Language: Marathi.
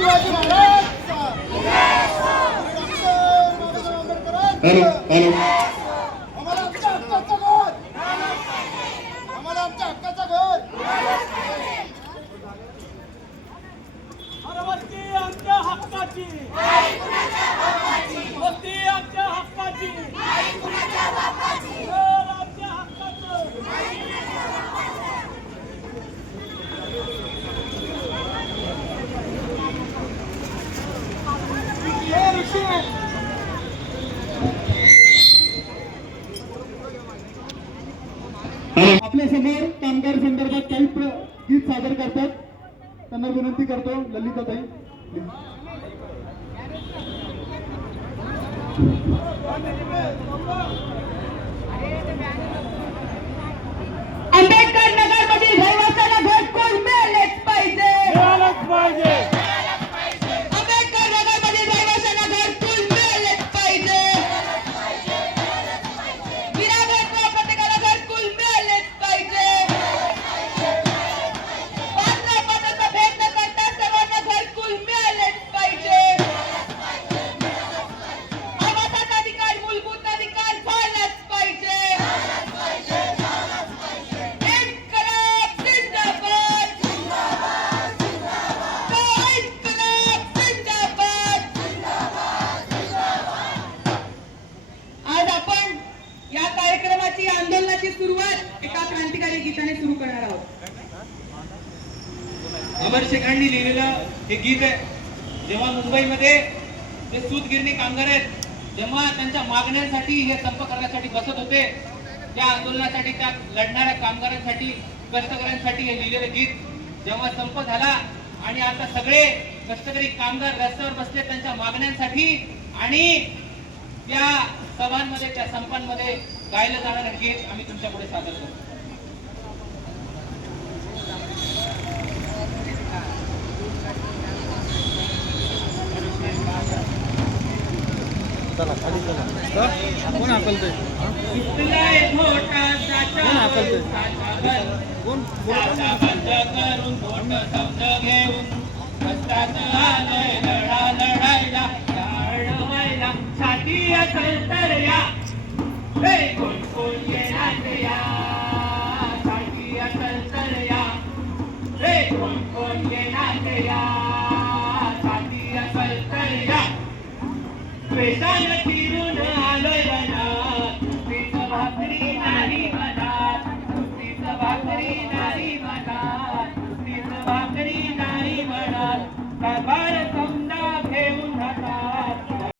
शिवाजी महाराजचा डॉक्टर आंबेडकरांचा आम्हाला आमच्या हक्काचं घर, आम्हाला आमच्या हक्काचं घर. वस्ती आमच्या हक्काची, वस्ती आमच्या हक्काची, घर आमच्या हक्काचं. आपल्या समोर कामगार संदर्भात काही गीत सादर करतात, त्यांना विनंती करतो. ललिताताई आंबेडकर नगर मधील रहिवाशांना घरकुल मिळालेच पाहिजे. आंबेडकर नगर मधील रहिवाशांना घरकुल मिळालेच पाहिजे. विना भेदभाव प्रत्येकाला घरकुल मिळालेच पाहिजे. पात्र अपात्रचा भेद न करता सर्वांना घरकुल मिळालेच पाहिजे. आवासाचा अधिकार मूलभूत अधिकार झालाच पाहिजे. इन्कलाब जिंदाबाद, इन्कलाब जिंदाबाद. आज आपण या कार्यक्रमाची आंदोलनाची सुरुवात एका क्रांतिकारी गीताने सुरू करणार आहोत. अमर शेखांनी लिहिलेलं हे गीत आहे. जेव्हा मुंबईमध्ये जे सूतगिरणी कामगार आहेत, जेव्हा त्यांच्या मागण्यांसाठी हे संप करण्यासाठी बसत होते, त्या आंदोलनासाठी, त्या लढणाऱ्या कामगारांसाठी, कष्टकऱ्यांसाठी हे लिहिलेलं गीत जेव्हा संप झाला आणि आता सगळे कष्टकरी कामगार रस्त्यावर बसले त्यांच्या मागण्यांसाठी, आणि त्या सभांमध्ये, त्या संपांमध्ये गायलं जाणारं गीत आम्ही तुमच्या पुढे सादर करतो. कोण हाकलतोय? कोण छाती